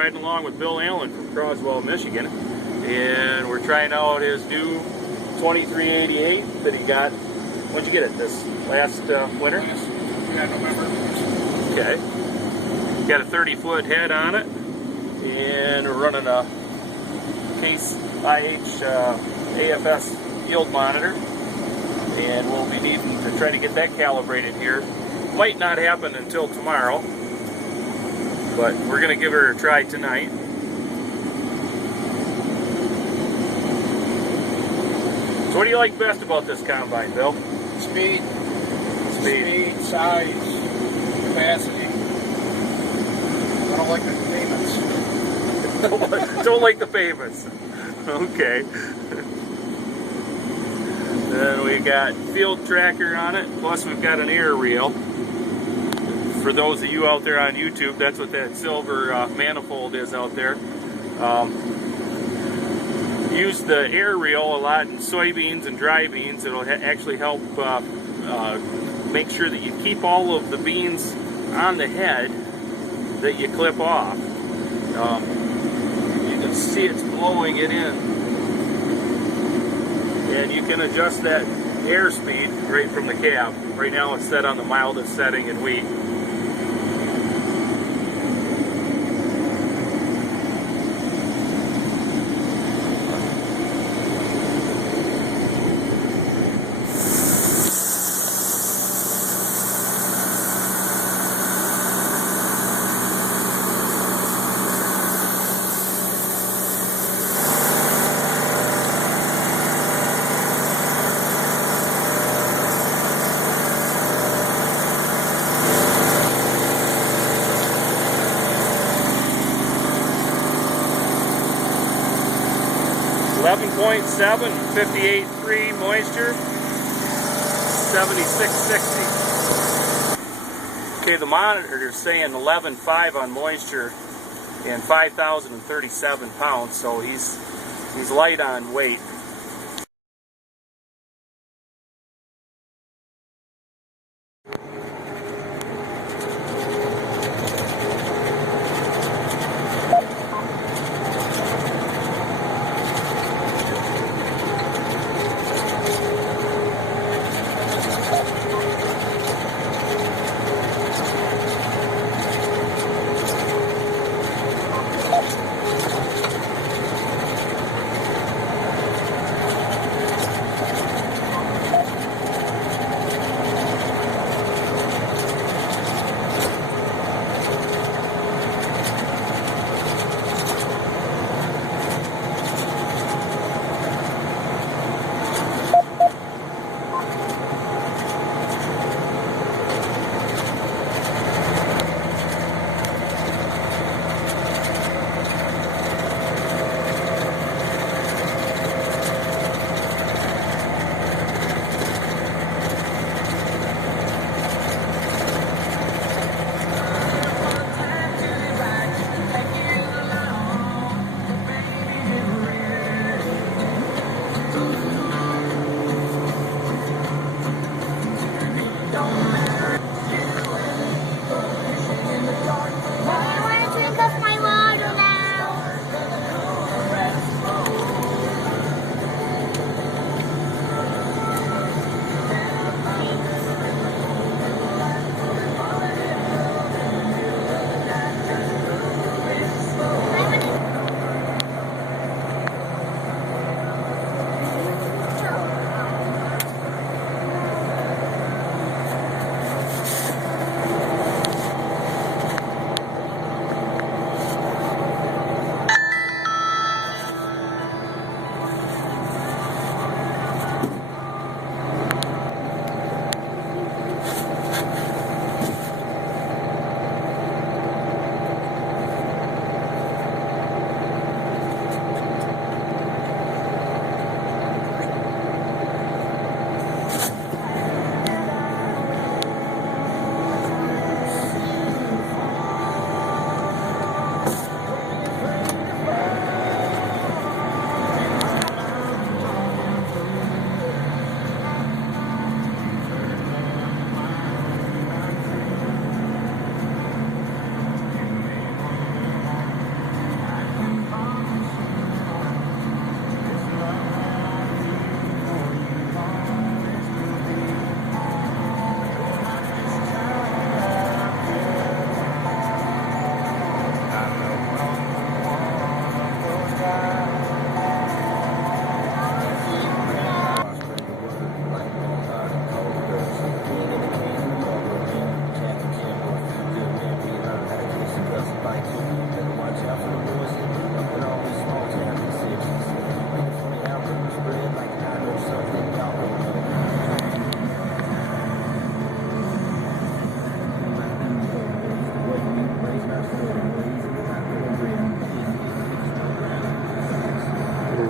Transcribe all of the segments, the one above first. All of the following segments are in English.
riding along with Bill Allen from Croswell, Michigan, and we're trying out his new 2388 that he got. When'd you get it? This last winter? Yeah, November. Okay. Got a 30-foot head on it, and we're running a CaseIH AFS yield monitor, and we'll be needing to try to get that calibrated here. Might not happen until tomorrow, but we're going to give her a try tonight. So what do you like best about this combine, Bill? Speed, size, capacity. I don't like the payments. Don't like the payments. Okay. Then we got field tracker on it, plus we've got an air reel. For those of you out there on YouTube, that's what that silver manifold is out there. Use the air reel a lot in soybeans and dry beans. It'll actually help make sure that you keep all of the beans on the head that you clip off. You can see it's blowing it in. And you can adjust that airspeed right from the cab. Right now it's set on the mildest setting in wheat. .7, 58.3 moisture, 76.60. Okay, the monitor is saying 11.5 on moisture and 5,037 pounds, so he's light on weight.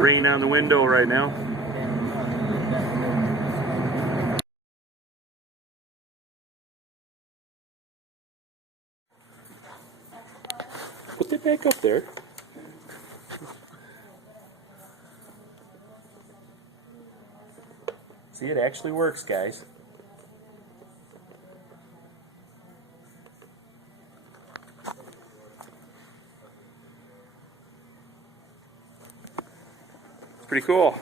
rain on the window right now. Put it back up there. See, it actually works, guys. Pretty cool.